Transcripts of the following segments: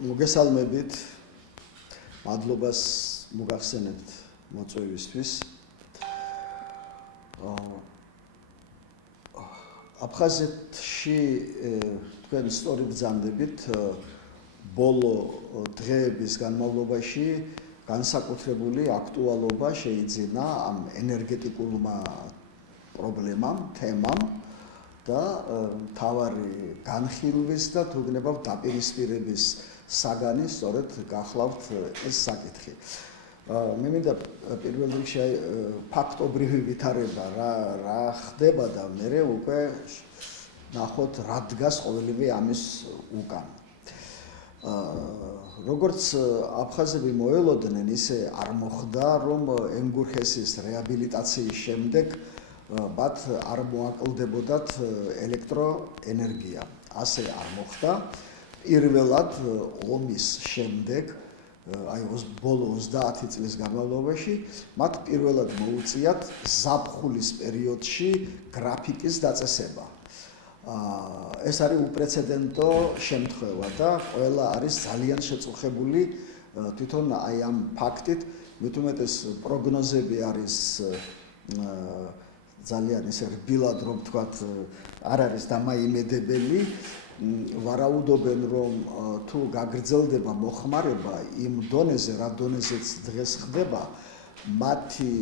მოგესალმებით, მადლობას მოგახსენებთ მოწვევისთვის. აფხაზეთში თქვენ სწორი ბრძანდებით ბოლო დღეების განმავლობაში განსაკუთრებული აქტუალობა შეიძინა ამ ენერგეტიკულმა პრობლემამ, თემამ და თავარი განხილვის და თუ გნებავთ დაპირისპირების საგანი სწორედ გახლავთ ეს საკითხი. მე მინდა პირველ რიგში ფაქტობრივი ვითარება რა ხდება და მე უკვე ნახოთ რა დგას ყოველივე ამის უკან. როგორც აფხაზები მოელოდნენ, ისე არ მოხდა, რომ ენგურხესის რეაბილიტაციის შემდეგ მათ არ მოაკლდებოდათ ელექტროენერგია. ასე არ მოხდა. პირველად ომის შემდეგ, აი ბოლო 30 წლის განმავლობაში, მათ პირველად მოუწიათ ზაფხულის პერიოდში გრაფიკის დაწესება. ეს არის უპრეცედენტო შემთხვევა და ყველა არის ძალიან შეწუხებული თვითონ აი ამ ფაქტით, მით უმეტეს პროგნოზები არის ძალიან ისე რბილად რომ ვთქვათ, არ არის დამაიმედებელი, ვარაუდობენ რომ თუ გაგრძელდება მოხმარება იმ დონეზე, რა დონეზეც დღეს ხდება, მათი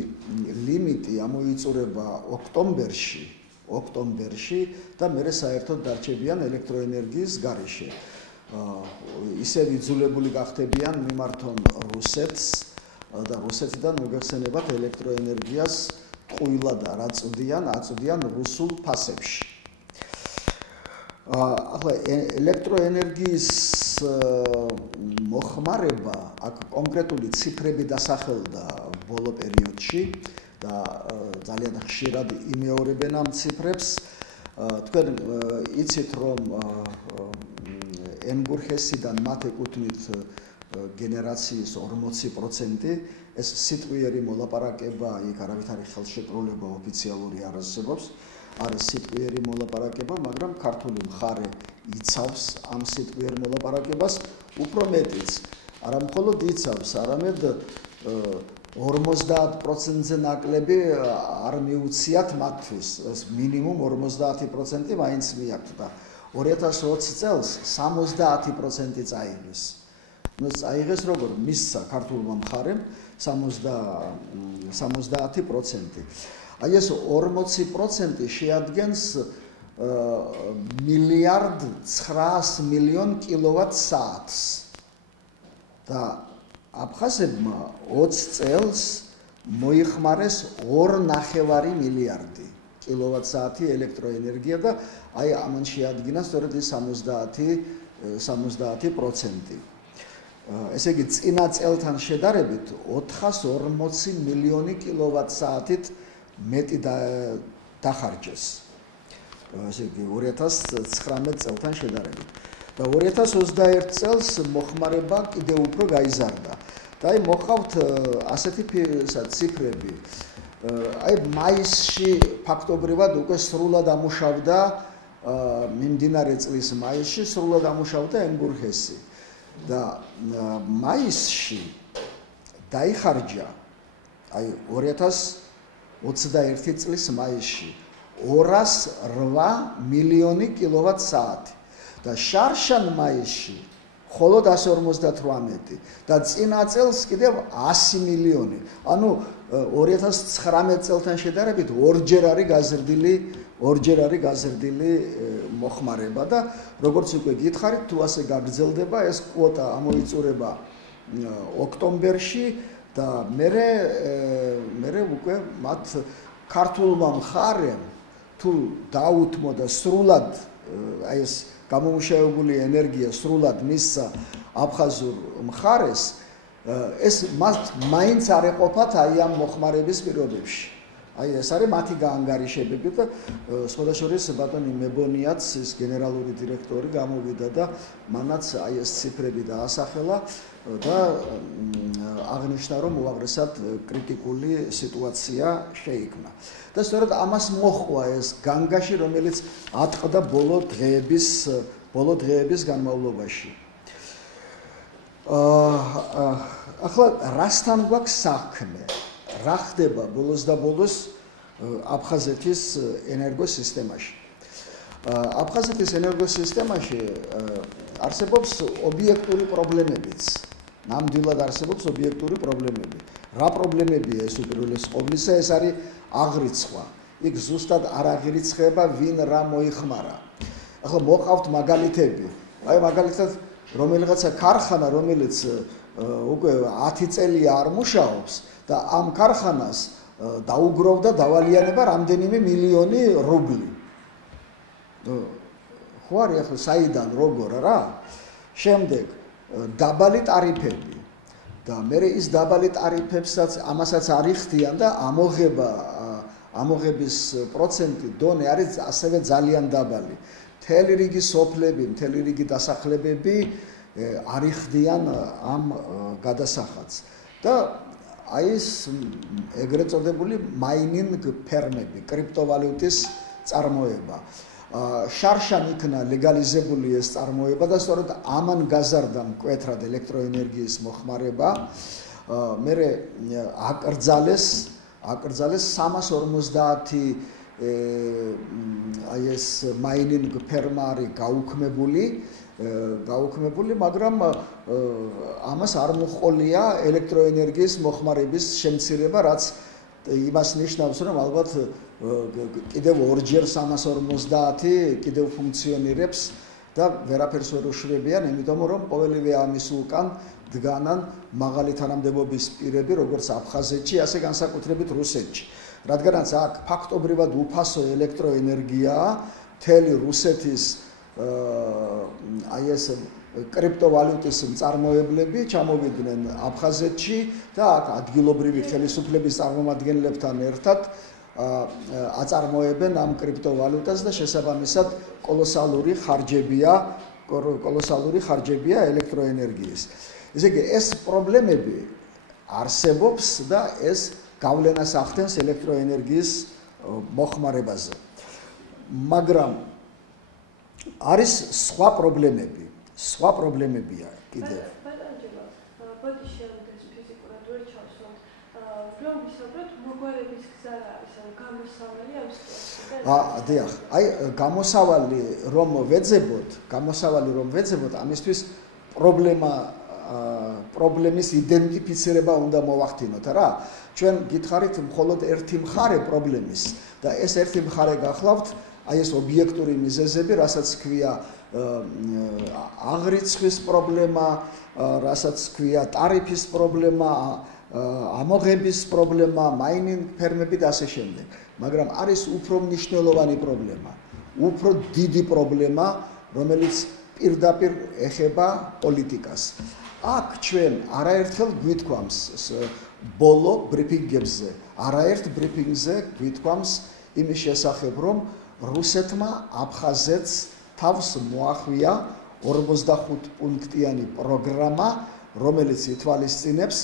ლიმიტი ამოიწურება ოქტომბერში და მერე საერთოდ დარჩებიან ელექტროენერგიის გარეშე. ისევ იძულებული გახდებიან მიმართონ რუსეთს და რუსეთიდან მოგეხსენებათ ელექტროენერგიას ყვილად არ აწვდიან რუსულ ფასებში. ახლა ელექტროენერგიის მოხმარება აქ კონკრეტული ციფრები დასახელდა ბოლო პერიოდში და ძალიან ხშირად იმეორებენ ამ ციფრებს. თქვენ იცით რომ ენგურხესიდან მათ ეკუთვნით გენერაციის 40% ეს სიტყვიერი მოლაპარაკება, იქ არავითარი ხელშეკრულება ოფიციალური არ არსებობს. არის სიტყვიერი მოლაპარაკება, მაგრამ ქართული მხარე იცავს ამ სიტყვიერ მოლაპარაკებას, უფრო მეტიც, არა მხოლოდ იცავს, არამედ 50%-ზე ნაკლები არ მიუციათ მათთვის, ეს მინიმუმ 50% მაინც მიაქვთ და 2020 წელს 70% წაიღეს. წაიღეს როგორ მისცა ქართულმა მხარემ 70%. აი ეს 40% შეადგენს 1.9 კილოვატ-საათს და აფხაზებმა 20 წელს მოიხმარეს 2.5 მილიარდი კილოვატ-საათი ელექტროენერგია და აი ამან შეადგინა სწორედ ეს 70%. ესე იგი წინა წელთან შედარებით 440 მილიონი კილოვატ-საათით მეტი დახარჯეს. ესე იგი 2019 წელთან შედარებით. და 2021 წელს მოხმარება კიდევ უფრო გაიზარდა. და აი მოყავთ ასეთი ციფრები. აი მაისში ფაქტობრივად უკვე სრულად ამუშავდა მიმდინარე წლის მაისში სრულად ამუშავდა ენგურხესი. და მაისში დაიხარჯა აი 2021 წლის მაისში 208 მილიონი კილოვატ-საათი და შარშან მაისში მხოლოდ 158 და წინა წელს კიდევ 100 მილიონი. ანუ 2019 წელთან შედარებით ორჯერ არის გაზრდილი მოხმარება და როგორც უკვე გითხარით, თუ ასე გაგრძელდება, ეს კვოტა ამოიწურება ოქტომბერში და მერე უკვე მათ ქართულმა მხარემ თუ დაუთმო და სრულად აი ეს გამომუშავებული ენერგია სრულად მისცა აფხაზურ მხარეს, ეს მათ მაინც არ ეყოფათ აი ამ მოხმარების პირობებში. აი ეს არის მათი გაანგარიშებები და სხვადასხვა ბატონი მებონიაც ის გენერალური დირექტორი გამოვიდა და მანაც აი ეს ციფრები დაასახელა და აღნიშნა რომ უაღრესად კრიტიკული სიტუაცია შეიქმნა. და სწორედ ამას მოჰყვა ეს განგაში, რომელიც ატყდა ბოლო დღეების განმავლობაში. ახლა რასთან გვაქვს საქმე? რა ხდება ბოლოს და ბოლოს აფხაზეთის ენერგოსისტემაში? აფხაზეთის ენერგოსისტემაში არსებობს ობიექტური პრობლემებიც. ნამდვილად არსებობს ობიექტური პრობლემები. რა პრობლემებია ეს უპირველეს ყოვლისა? ეს არის აღრიცხვა. იქ ზუსტად არ აღირიცხება ვინ რა მოიხმარა. ახლა მოყავთ მაგალითები. აი მაგალითად რომელიღაცა ქარხანა, რომელიც უკვე 10 წელია არ მუშაობს და ამ ქარხანას დაუგროვდა დავალიანება რამდენიმე მილიონი რუბლი. ხო არის ახლა საიდან როგორ რა? შემდეგ დაბალი ტარიფები და მე ის დაბალი ტარიფებსაც ამასაც არ იხდიან და ამოღების პროცენტი დონე არის ასევე ძალიან დაბალი. მთელი რიგი სოფლები, მთელი რიგი დასახლებები არ იხდიან ამ გადასახადს და აი ეს ეგრეთ წოდებული მაინინგ ფერმები, კრიპტოვალუტის წარმოება. შარშან იქნა ლეგალიზებული ეს წარმოება და სწორედ ამან გაზარდა მკვეთრად ელექტროენერგიის მოხმარება. მერე აკრძალეს 350 აი ეს მაინინგ ფერმა არის გაუქმებული, მაგრამ ამას არ მოჰყოლია ელექტროენერგიის მოხმარების შემცირება, რაც იმას ნიშნავს, რომ ალბათ კიდევ ორჯერ 350 კიდევ ფუნქციონირებს და ვერაფერს ვერ უშვებიან, იმიტომ რომ ყოველივე ამის უკან დგანან მაღალი თანამდებობის პირები, როგორც აფხაზეთში, ასე განსაკუთრებით რუსეთში. რადგანაც აქ ფაქტობრივად უფასო ელექტროენერგიაა, მთელი რუსეთის აი ეს კრიპტოვალუტის მწარმოებლები ჩამოვიდნენ აფხაზეთში და აქ ადგილობრივი ხელისუფლების წარმომადგენლებთან ერთად აწარმოებენ ამ კრიპტოვალუტას და შესაბამისად კოლოსალური ხარჯებია ელექტროენერგიის. ესე იგი ეს პრობლემები არსებობს და ეს გავლენას ახდენს ელექტროენერგიის მოხმარებაზე. მაგრამ არის სხვა პრობლემები. სხვა პრობლემებია კიდევ. დიახ, აი გამოსავალი რომ ვეძებოთ, ამისთვის პრობლემის იდენტიფიცირება უნდა მოვახდინოთ რა. ჩვენ გითხარით მხოლოდ ერთი მხარე პრობლემის და ეს ერთი მხარე გახლავთ აი ეს ობიექტური მიზეზები, რასაც ქვია აღრიცხვის პრობლემა, რასაც ქვია ტარიფის პრობლემა, ამოღების პრობლემა, მაინინგ ფერმები და ასე შემდეგ. მაგრამ არის უფრო მნიშვნელოვანი პრობლემა, უფრო დიდი პრობლემა, რომელიც პირდაპირ ეხება პოლიტიკას. აქ ჩვენ არაერთხელ გვითქვამს ბოლო ბრიფინგებზე, არაერთ ბრიფინგზე გვითქვამს იმის შესახებ, რომ რუსეთმა აფხაზეთს თავს მოახვია 45 პუნქტიანი პროგრამა, რომელიც ითვალისწინებს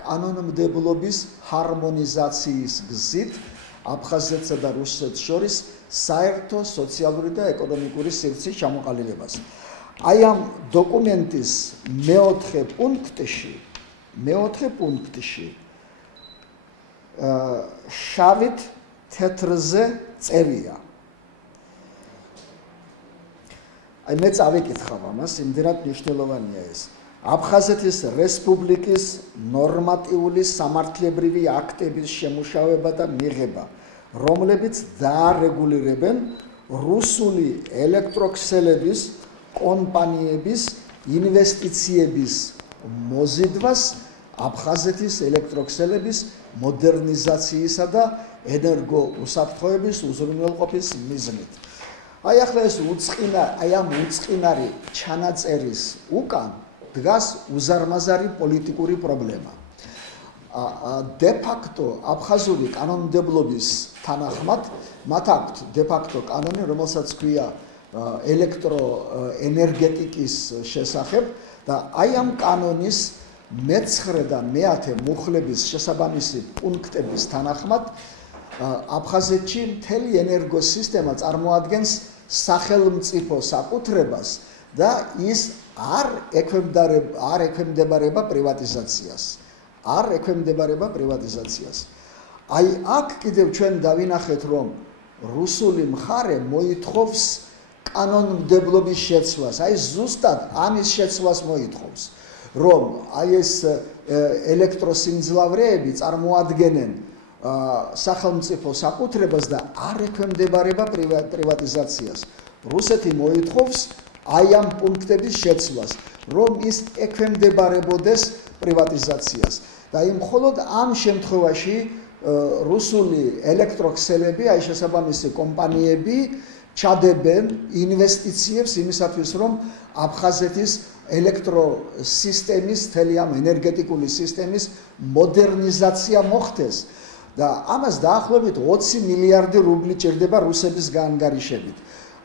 კანონმდებლობის ჰარმონიზაციის გზით აფხაზეთსა და რუსეთს შორის საერთო სოციალური და ეკონომიკური სივრცის ჩამოყალიბებას. აი ამ დოკუმენტის მეოთხე პუნქტში შავით თეთრზე წერია. აი მე წავიკითხავ ამას, იმდენად მნიშვნელოვანია ეს. აფხაზეთის რესპუბლიკის ნორმატიული სამართლებრივი აქტების შემუშავება და მიღება, რომლებიც დაარეგულირებენ რუსული ელექტროქსელების კომპანიების ინვესტიციების მოზიდვას აფხაზეთის ელექტროქსელების მოდერნიზაციისა და ენერგოუსაფრთხოების უზრუნველყოფის მიზნით. აი ახლა ეს ამ უწყინარი ჩანაწერის უკან დგას უზარმაზარი პოლიტიკური პრობლემა. de facto აფხაზური კანონმდებლობის თანახმად მათ აქვთ de facto კანონი, რომელსაც ქვია ელექტროენერგეტიკის შესახებ და აი ამ კანონის მე-9 და მე-10 მუხლების შესაბამისი პუნქტების თანახმად აფხაზეთში მთელი ენერგოსისტემა წარმოადგენს სახელმწიფო საკუთრებას და ის არ ექვემდებარება პრივატიზაციას. აი აქ კიდევ ჩვენ დავინახეთ, რომ რუსული მხარე მოითხოვს კანონმდებლობის შეცვლას. აი ზუსტად ამის შეცვლას მოითხოვს, რომ აი ეს ელექტროსიმძლავრეები წარმოადგენენ სახელმწიფო საკუთრებას და არ ექვემდებარება პრივატიზაციას. რუსეთი მოითხოვს აი ამ პუნქტების შეცვლას, რომ ის ექვემდებარებოდეს პრივატიზაციას. და იმ მხოლოდ ამ შემთხვევაში რუსული ელექტროქსელები, აი შესაბამისი კომპანიები ჩადებენ ინვესტიციებს იმისათვის, რომ აფხაზეთის ელექტროსისტემის, მთელი ამ ენერგეტიკული სისტემის მოდერნიზაცია მოხდეს. და ამას დაახლოებით 20 მილიარდი რუბლი ჭირდება რუსების გაანგარიშებით.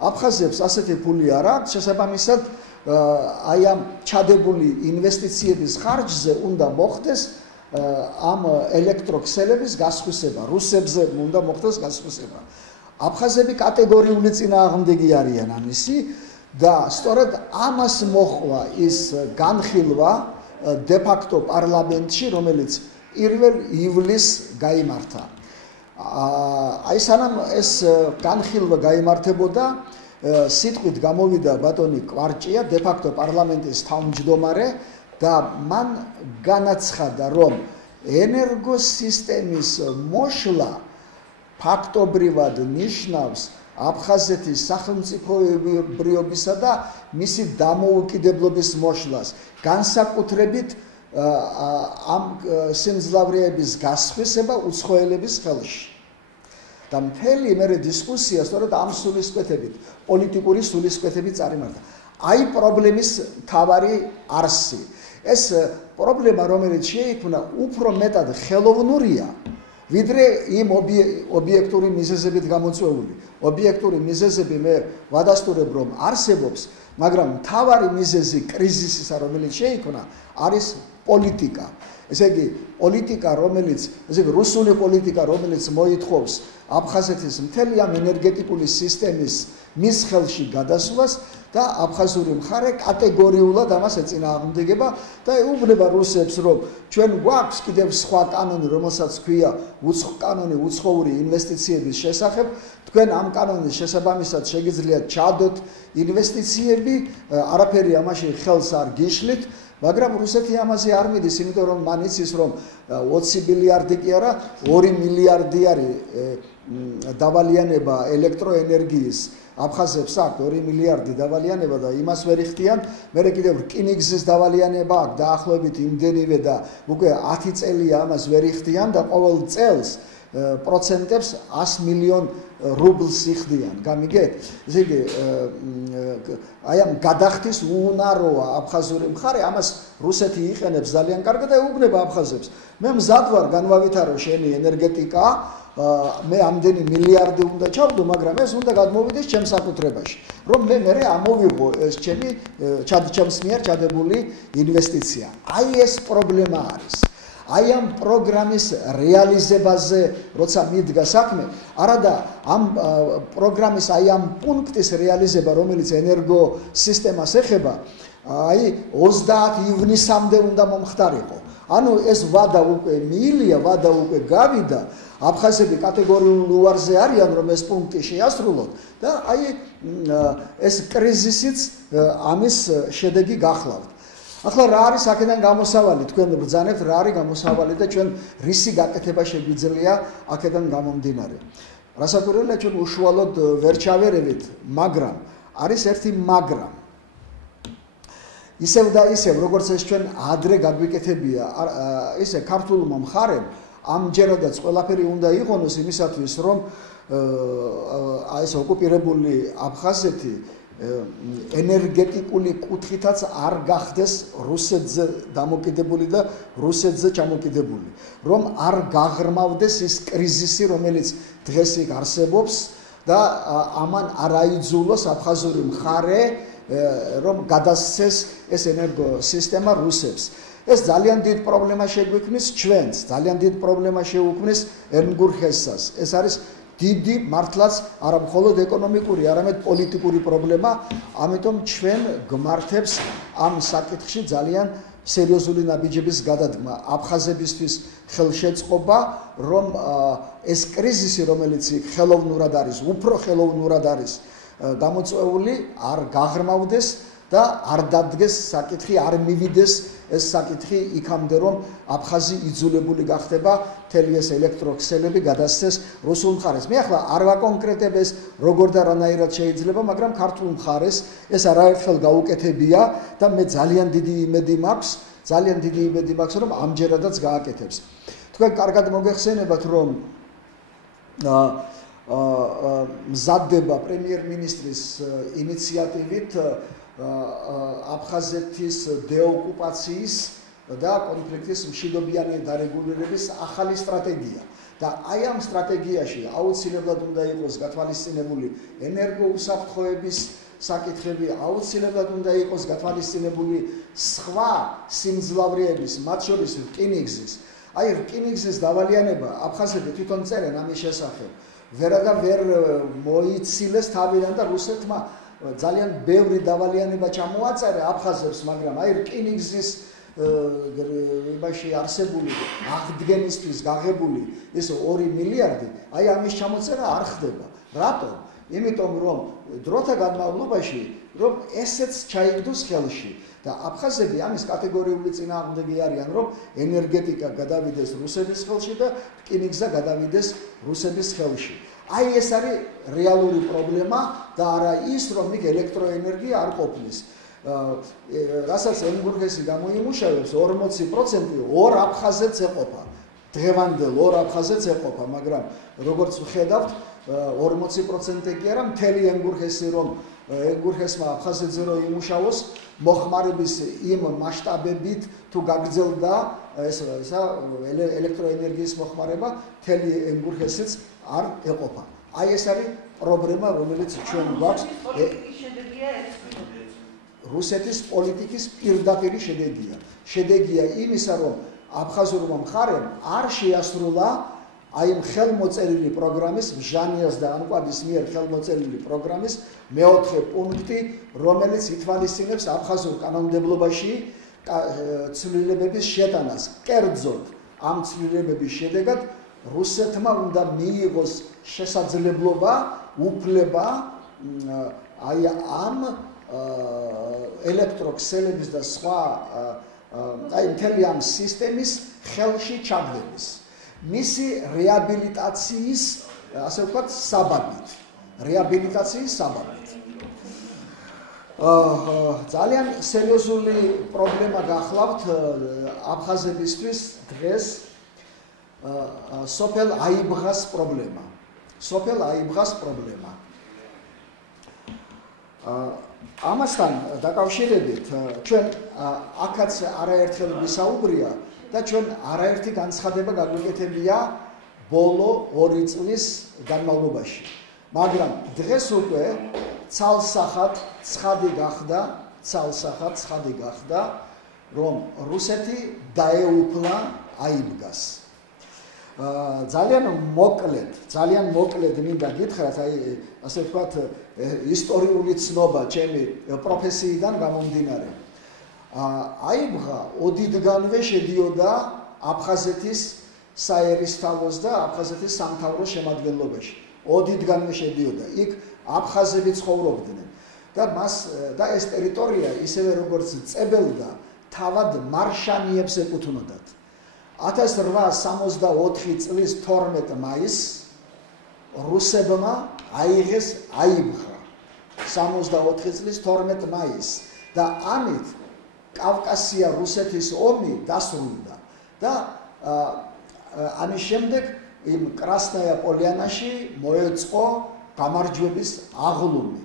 აფხაზებს ასეთი ფული არ აქვს, შესაბამისად აი ამ ჩადებული ინვესტიციების ხარჯზე უნდა მოხდეს ამ ელექტროქსელების გასხვისება, რუსებზე უნდა მოხდეს გასხვისება. აფხაზები კატეგორიული წინააღმდეგი არიან ამისი და სწორედ ამას მოხვა ის განხილვა de facto პარლამენტში, რომელიც 1 ივლისს გაიმართა. აი სანამ ეს განხილვა გაიმართებოდა, სიტყვით გამოვიდა ბატონი კვარჭია, de facto პარლამენტის თავმჯდომარე და მან განაცხადა, რომ ენერგოსისტემის მოშლა ფაქტობრივად ნიშნავს აფხაზეთის სახელმწიფოებრიობისა და მისი დამოუკიდებლობის მოშლას, განსაკუთრებით ამ სიმძლავრეების გასხვისება უცხოელების ხელში. და მთელი მერე დისკუსია სწორედ ამ სულისკვეთებით, პოლიტიკური სულისკვეთებით წარიმართა. აი პრობლემის მთავარი არსი. ეს პრობლემა, რომელიც შეიქმნა, უფრო მეტად ხელოვნურია, ვიდრე იმ ობიექტური მიზეზებით გამოწვეული. ობიექტური მიზეზები მე ვადასტურებ, რომ არსებობს, მაგრამ მთავარი მიზეზი კრიზისისა, რომელიც შეიქმნა, არის პოლიტიკა. ესე იგი, პოლიტიკა, რომელიც, ესე იგი, რუსული პოლიტიკა, რომელიც მოითხოვს აფხაზეთის მთელი ამ ენერგეტიკული სისტემის მის ხელში გადასვლას და აფხაზური მხარე კატეგორიულად ამას ეწინააღმდეგება და ეუბნება რუსებს, რომ ჩვენ გვაქვს კიდევ სხვა კანონი, რომელსაც ქვია კანონი უცხოური ინვესტიციების შესახებ, თქვენ ამ კანონის შესაბამისად შეგიძლიათ ჩადოთ ინვესტიციები, არაფერი ამაში ხელს არ გიშლით. მაგრამ რუსეთი ამაზე არ მიდის, იმიტომ რომ მან იცის, რომ 20 მილიარდი კი არა, 2 მილიარდი არის დავალიანება ელექტროენერგიის აფხაზებს აქვს 2 მილიარდი დავალიანება და იმას ვერ იხდიან. მერე კიდევ რკინიგზის დავალიანება აქვს დაახლოებით იმდენივე და უკვე 10 წელია ამას ვერ იხდიან და ყოველ წელს პროცენტებს 100 მილიონ რუბლს იხდიან. გამიგეთ? ესე იგი აი ამ გადახდის უნაროა აფხაზური მხარე, ამას რუსეთი იყენებს ძალიან კარგად და ეუბნება აფხაზებს. მე მზად ვარ განვავითარო შენი ენერგეტიკა, მე ამდენი მილიარდი უნდა ჩავდო, მაგრამ ეს უნდა გადმოვიდეს ჩემს საკუთრებაში, რომ მე ამოვიღო ეს ჩემს მიერ ჩადებული ინვესტიცია. აი ეს პრობლემა არის. აი ამ პროგრამის რეალიზებაზე როცა მიდგა საქმე, არადა ამ პროგრამის აი ამ პუნქტის რეალიზება, რომელიც ენერგოსისტემას ეხება, აი 30 ივნისამდე უნდა მომხდარიყო. ანუ ეს ვადა უკვე მიილია, ვადა უკვე გავიდა, აფხაზები კატეგორიულ უარზე არიან, რომ ეს პუნქტი შეასრულოთ და აი ეს კრიზისიც ამის შედეგი გახლავთ. ახლა რა არის აქედან გამოსავალი? თქვენ ბრძანებთ რა არის გამოსავალი და ჩვენ რისი გაკეთება შეგვიძლია აქედან გამომდინარე. რასაკვირველია, ჩვენ უშუალოდ ვერ ჩავერევით, მაგრამ არის ერთი მაგრამ. ისევ და ისევ, როგორც ეს ჩვენ ადრე გაგვიკეთებია, ისე ქართულმა მხარემ ამჯერადაც ყველაფერი უნდა იყონოს იმისათვის, რომ აი ეს ოკუპირებული აფხაზეთი ენერგეტიკული კუთხითაც არ გახდეს რუსეთზე დამოკიდებული და რუსეთზე ჩამოკიდებული, რომ არ გაღრმავდეს ის კრიზისი, რომელიც დღეს იქ არსებობს და ამან არ აიძულოს აფხაზური მხარე, რომ გადასცეს ეს ენერგოსისტემა რუსებს. ეს ძალიან დიდ პრობლემას შეგვიქმნის ჩვენს, ძალიან დიდ პრობლემას შეუქმნის ენგურხესას. ეს არის დიდი მართლაც არა მხოლოდ ეკონომიკური, არამედ პოლიტიკური პრობლემა, ამიტომ ჩვენ გმართებს ამ საკითხში ძალიან სერიოზული ნაბიჯების გადადგმა აფხაზებისთვის ხელშეწყობა, რომ ეს კრიზისი, რომელიც ხელოვნურად არის, უფრო ხელოვნურად არის გამოწვეული, არ გაღრმავდეს და არ დადგეს საკითხი, არ მივიდეს ეს საკითხი იქამდე, რომ აფხაზი იძულებული გახდება მთელი ეს ელექტროქსელები გადასცეს რუსულ მხარეს. მე ახლა არ ვაკონკრეტებ ეს როგორ და რანაირად შეიძლება, მაგრამ ქართულ მხარეს ეს არაერთხელ გაუკეთებია და მე ძალიან დიდი იმედი მაქვს, რომ ამჯერადაც გააკეთებს. თქვენ კარგად მოგეხსენებათ, რომ მზადდება პრემიერ-მინისტრის ინიციატივით აფხაზეთის დეოკუპაციის და კონფლიქტის მშვიდობიანი დარეგულირების ახალი სტრატეგია. და აი ამ სტრატეგიაში აუცილებლად უნდა იყოს გათვალისწინებული ენერგოუსაფრთხოების საკითხები, აუცილებლად უნდა იყოს გათვალისწინებული სხვა სიმძლავრეების, მათ შორის რკინიგზის. აი რკინიგზის დავალიანება აფხაზები თვითონ წერენ ამის შესახებ. ვერა და ვერ მოიცილეს თავიდან და რუსეთმა ძალიან ბევრი დავალიანება ჩამოაწერა აფხაზებს, მაგრამ აი რკინიგზის იმაში არსებული აღდგენისთვის გაღებული ეს 2 მილიარდი, აი ამის ჩამოწერა არ ხდება. რატომ? იმიტომ რომ დროთა განმავლობაში რომ ესეც ჩაიგდოს ხელში და აფხაზები ამის კატეგორიული წინააღმდეგი არიან, რომ ენერგეტიკა გადავიდეს რუსების ხელში და რკინიგზა გადავიდეს რუსების ხელში. აი ეს არის რეალური პრობლემა და არა ის, რომ იქ ელექტროენერგია არ ყოფნის. რასაც ენგურხესი გამოიმუშავებს 40% ორ აფხაზეთს ეყოფა. დღევანდელ ორ აფხაზეთს ეყოფა, მაგრამ როგორც ვხედავთ 40% კი არა, მთელი ენგურხესი რომ ენგურხესმა აფხაზეთზე რომ იმუშავოს, მოხმარების იმ მასშტაბებით თუ გაგრძელდა ესა ელექტროენერგიის მოხმარება, მთელი ენგურხესიც არ ეყოფა. აი ეს არის პრობლემა, რომელიც ჩვენ გვაქვს. რუსეთის პოლიტიკის პირდაპირი შედეგია. შედეგია იმისა, რომ აფხაზურმა მხარემ არ შეასრულა აი ამ ხელმოწერილი პროგრამის, ჟანიას და ანკვადის მიერ ხელმოწერილი პროგრამის მეოთხე პუნქტი, რომელიც ითვალისწინებს აფხაზურ კანონმდებლობაში ცვლილებების შეტანას. კერძოდ, ამ ცვლილებების შედეგად რუსეთმა უნდა მიიღოს შესაძლებლობა, უფლება აი ამ ელექტროქსელების და სხვა აი მთელი ამ სისტემის ხელში ჩაგდების. მისი რეაბილიტაციის, ასე ვთქვათ, საბაბით. ძალიან სერიოზული პრობლემა გახლავთ აფხაზებისთვის დღეს სოფელ აიბღას პრობლემა. ამასთან დაკავშირებით ჩვენ აქაც არაერთხელ ვისაუბრია და ჩვენ არაერთი განცხადება გაგვიკეთებია ბოლო 2 წლის განმავლობაში. მაგრამ დღეს უკვე ცალსახად ცხადი გახდა, რომ რუსეთი დაეუფლა აიბგას. ძალიან მოკლედ მინდა გითხრათ, აი ასე ვთქვათ, ისტორიული ცნობა ჩემი პროფესიიდან გამომდინარე. აიბღა ოდიდგანვე შედიოდა აფხაზეთის საერისთავოს და აფხაზეთის სამთავროს შემადგენლობაში. ოდიდგანვე შედიოდა. იქ აფხაზები ცხოვრობდნენ და ეს ტერიტორია ისევე როგორც წებელდა, თავად მარშანიებს ეკუთვნოდათ. 1864 წლის 12 მაისს რუსებმა აიღეს აიბღა. 64 წლის 12 მაისს და ამით კავკასია რუსეთის ომი დასრულდა და ამის შემდეგ იმ კრასნაია პოლიანაში მოეწყო გამარჯვების აღლუმი.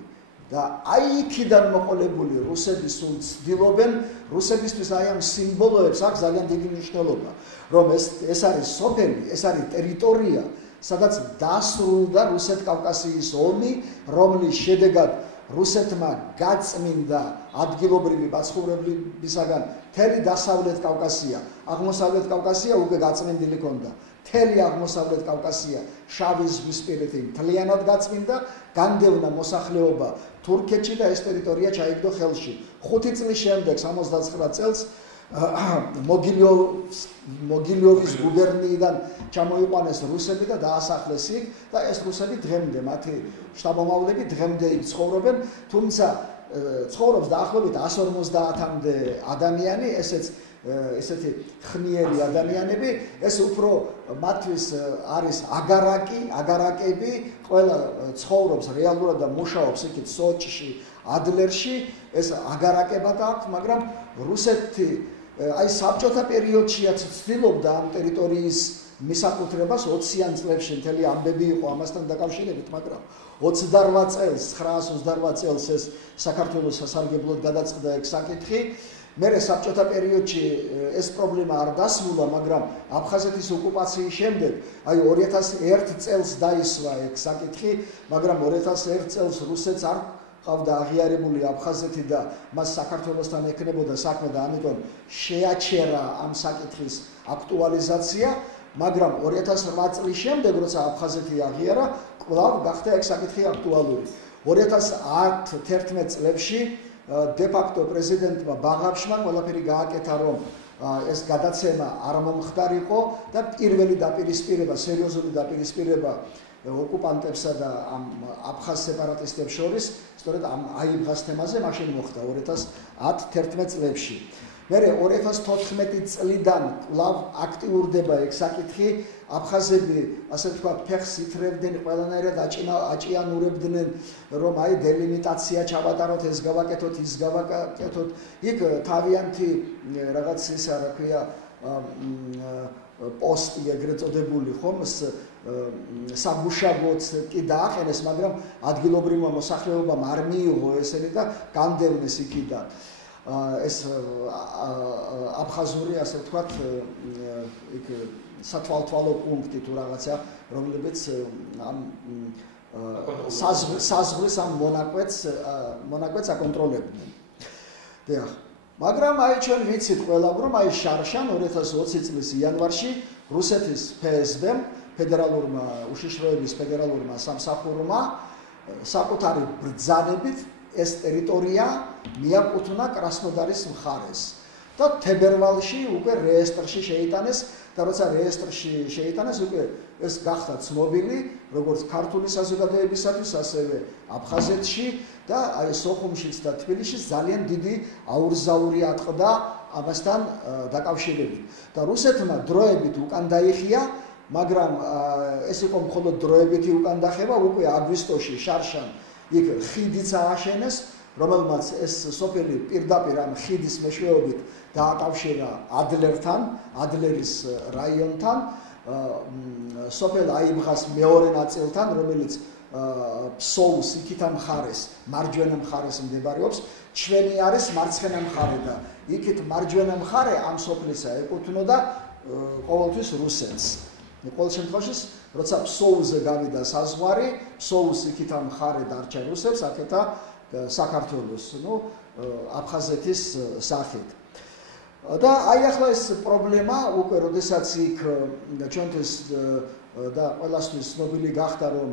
და აი იქიდან მოყოლებული რუსები სულ ცდილობენ რუსებისთვის აი ამ სიმბოლოებს აქვს ძალიან დიდი მნიშვნელობა რომ ეს არის სოფელი ეს არის ტერიტორია სადაც დასრულდა რუსეთ-კავკასიის ომი რომლის შედეგად რუსეთმა გაწმინდა ადგილობრივი მაცხოვრებლებისაგან მთელი დასავლეთ კავკასია აღმოსავლეთ კავკასია უკვე გაწმინდილი ჰქონდა მთელი აღმოსავლეთ კავკასია შავი ზღვისპირეთი მთლიანად გაწმინდა განდევნა მოსახლეობა თურქეთში და ეს ტერიტორია ჩაიგდო ხელში 5 წლის შემდეგ 69 წელს მოგილიოვის გუბერნიიდან ჩამოიყვანეს რუსები და დაასახლეს იქ და ეს რუსები დღემდე მათი შტაბ-მომავლები დღემდე იქ ცხოვრობენ თუმცა ცხოვრობს დაახლოებით 150-მდე ადამიანი ესეთი ხნიერი ადამიანები ეს უფრო მათთვის არის აგარაკები ყველა ცხოვრობს რეალურად და მუშაობს იქით სოჭში ადლერში ეს აგარაკებად აქვს მაგრამ რუსეთი აი საბჭოთა პერიოდშიაც ცდილობდა ამ ტერიტორიის მისაკუთრებას 20-იან წლებში მთელი ამბები იყო ამასთან დაკავშირებით მაგრამ 28 წელს 928 წელს ეს საქართველოს სასარგებლოდ გადაწყდა ეგ საკითხი მერე საბჭოთა პერიოდში ეს პრობლემა არ დასმულა მაგრამ აფხაზეთის ოკუპაციის შემდეგ აი 2001 წელს დაისვა ეგ საკითხი მაგრამ 2001 წელს რუსეთს არ ყავდა აღიარებული აფხაზეთი და მას საქართველოსთან ეკნებოდა საქმე და ამიტომ შეაჩერა ამ საკითხის აქტუალიზაცია მაგრამ 2008 წლის შემდეგ როცა აფხაზეთი აღიარა კვლავ გახდა ეგ საკითხი აქტუალური 2010-11 წლებში დე-ფაქტო პრეზიდენტმა ბაღავშმა ყველაფერი გააკეთა რომ ეს გადაცემა არ მომხდარიყო და პირველი დაპირისპირება სერიოზული დაპირისპირება ოკუპანტებსა და ამ აფხაზ სეპარატისტებს შორის სწორედ ამ აიბღას თემაზე მაშინ მოხდა 2010-11 წლებში მერე 2014 წლიდან კვლავ აქტიურდება ეგ საკითხი აფხაზები ასე ვთქვათ ფეხს ითრევდნენ ყველანაირად აჭიანურებდნენ რომ აი დელიმიტაცია ჩავატაროთ ეს გავაკეთოთ ის გავაკეთოთ იქ თავიანთი რაღაც ისა რა ქვია პოსტი ეგრეთ წოდებული ხომ საგუშაგოც კი დააყენეს მაგრამ ადგილობრივმა მოსახლეობამ არ მიიღო ესენი და განდევნეს იქიდან ეს აფხაზური ასე ვთქვათ იქ სათვალთვალო პუნქტი თუ რაღაცა რომლებიც ამ საზღვრის ამ მონაკვეთს აკონტროლებდნენ დიახ მაგრამ აი ჩვენ ვიცით ყველამ რომ აი შარშან 2020 წლის იანვარში რუსეთის ფსბ-მ ფედერალურმა უშიშროების ფედერალურმა სამსახურმა საკუთარი ბრძანებით ეს ტერიტორია მიაკუთვნა კრასნოდარის მხარეს და თებერვალში უკვე რეესტრში შეიტანეს და როცა რეესტრში შეიტანეს უკვე ეს გახდა ცნობილი როგორც ქართული საზოგადოებისათვის ასევე აფხაზეთში და აი სოხუმშიც და თბილისშიც ძალიან დიდი აურზაური ატყდა ამასთან დაკავშირებით და რუსეთმა დროებით უკან დაიხია მაგრამ ეს იყო მხოლოდ დროებითი უკან დახევა უკვე აგვისტოში შარშან იქ ხიდიც ააშენეს რომელმაც ეს სოფელი პირდაპირ ამ ხიდის მეშვეობით დააკავშირა ადლერთან ადლერის რაიონთან სოფელ აიბღას მეორე ნაწილთან რომელიც ფსოუს იქითა მხარეს მარჯვენა მხარეს მდებარეობს ჩვენი არის მარცხენა მხარე და იქით მარჯვენა მხარე ამ სოფლისა ეკუთვნოდა ყოველთვის რუსეთს ყოველ შემთხვევაში როცა ფსოუზე გავიდა საზღვარი ფსოუს იქითა მხარე დარჩა რუსებს აქეთა საქართველოს ნუ აფხაზეთის სახით და აი ახლა ეს პრობლემა უკვე როდესაც იქ ჩვენთვის და ყველასთვის ცნობილი გახდა რომ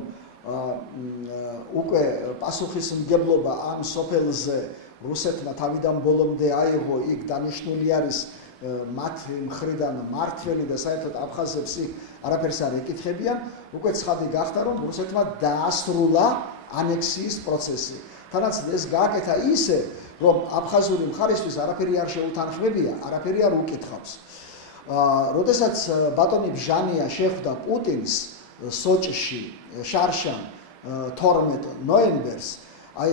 უკვე პასუხისმგებლობა ამ სოფელზე რუსეთმა თავიდან ბოლომდე აიღო იქ დანიშნული არის მათ მხრიდან მართველი და საერთოდ აფხაზებს იქ არაფერს არ ეკითხებიან უკვე ცხადი გახდა რომ რუსეთმა დაასრულა ანექსიის პროცესი თანაც ეს გააკეთა ისე რომ აფხაზური მხარისთვის არაფერი არ შეუთანხმებია არაფერი არ უკითხავს როდესაც ბატონი ბჟანია შეხვდა პუტინს სოჭში შარშან 12 ნოემბერს აი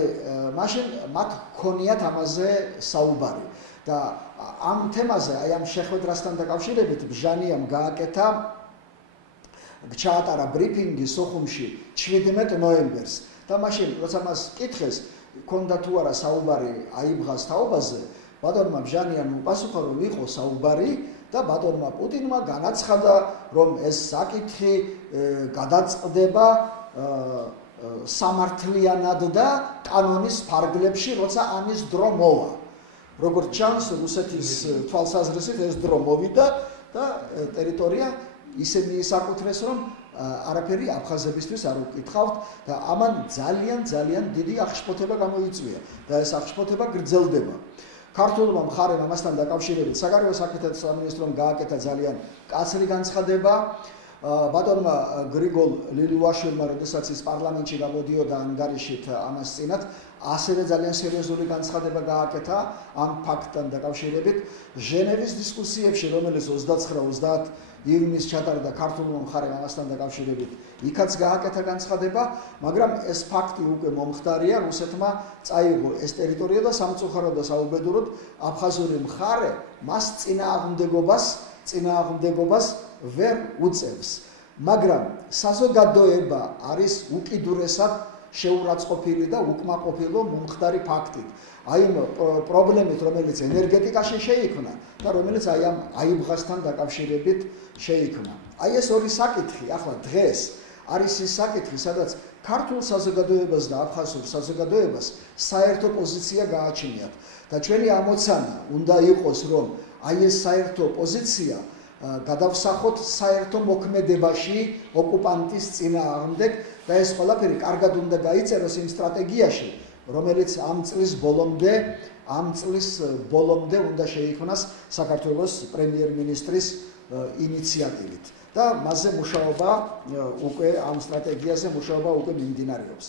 მაშინ მათ ქონიათ ამაზე საუბარი და ამ თემაზე აი ამ შეხვედრასთან დაკავშირებით ბჟანიამ გააკეთა ჩაატარა ბრიფინგი სოხუმში 17 ნოემბერს და მაშინ როცა მას კითხეს ქონდა თუ არა საუბარი აიბღას თაობაზე, ბატონმა ბჟანიანმა უპასუხა, რომ იყო საუბარი და ბატონმა პუტინმა განაცხადა, რომ ეს საკითხი გადაწყდება სამართლიანად და კანონის ფარგლებში, როცა ამის დრო მოვა. როგორც ჩანს, რუსეთის თვალსაზრისით ეს დრო მოვიდა და ტერიტორია ისე მიისაკუთრეს, რომ არაფერი აფხაზებისთვის არ უკითხავთ და ამან ძალიან დიდი აღშფოთება გამოიწვია და ეს აღშფოთება გრძელდება. ქართულმა მხარემ ამასთან დაკავშირებით საგარეო საქმეთა სამინისტრომ გააკეთა ძალიან კაცრი განცხადება. ბატონმა გრიგოლ ლილუაშვილმა, როდესაც ის პარლამენტში გამოდიოდა ანგარიშით ამას წინათ, ასევე ძალიან სერიოზული განცხადება გააკეთა ამ ფაქტთან დაკავშირებით. ჟენევის დისკუსიებში, რომელიც 29-30 ივნისს ჩატარდა ქართულმა მხარემ ამასთან დაკავშირებით, იქაც გააკეთა განცხადება, მაგრამ ეს ფაქტი უკვე მომხდარია, რუსეთმა წაიღო ეს ტერიტორია და სამწუხაროდ და საუბედუროდ აფხაზური მხარე მას წინააღმდეგობას ვერ უწევს. მაგრამ საზოგადოება არის უკიდურესად შეურაცხყოფილი და უკმაყოფილო მომხდარი ფაქტით. აი ამ პრობლემით, რომელიც ენერგეტიკაში შეიქმნა და რომელიც აი ამ აიბღასთან დაკავშირებით შეიქმნა. აი ეს ორი საკითხი ახლა დღეს არის ის საკითხი, სადაც ქართულ საზოგადოებას და აფხაზურ საზოგადოებას საერთო პოზიცია გააჩნიათ და ჩვენი ამოცანა უნდა იყოს, რომ აი ეს საერთო პოზიცია გადავსახოთ საერთო მოქმედებაში ოკუპანტის წინააღმდეგ და ეს ყველაფერი კარგად უნდა გაიწეროს იმ სტრატეგიაში, რომელიც ამ წლის ბოლომდე უნდა შეიქმნას საქართველოს პრემიერ-მინისტრის ინიციატივით და მასზე მუშაობა უკვე ამ სტრატეგიაზე მუშაობა უკვე მიმდინარეობს.